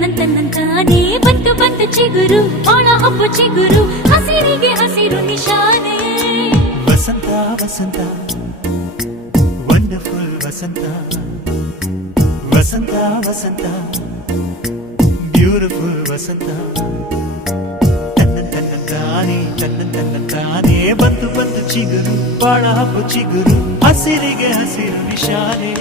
ತನ್ನಂತಾನೇ ಬಂತು ಬಂತು ಚಿಗುರು ಒಳ ಹಬ್ಬ ಚಿಗುರು ಹಸಿರಿಗೆ ಹಸಿರು ನಿಶಾನೆ ವಸಂತ ವಸಂತ ವಂಡರ್ಫುಲ್ ವಸಂತ ವಸಂತ ವಸಂತ ಬ್ಯೂಟಿಫುಲ್ ವಸಂತ ತನ್ನಂತಾನೇ ಬಂತು ಬಂತು ಚಿಗುರು ಬಾಳ ಹಬ್ಬ ಚಿಗುರು ಹಸಿರಿಗೆ ಹಸಿರು ನಿಶಾನೆ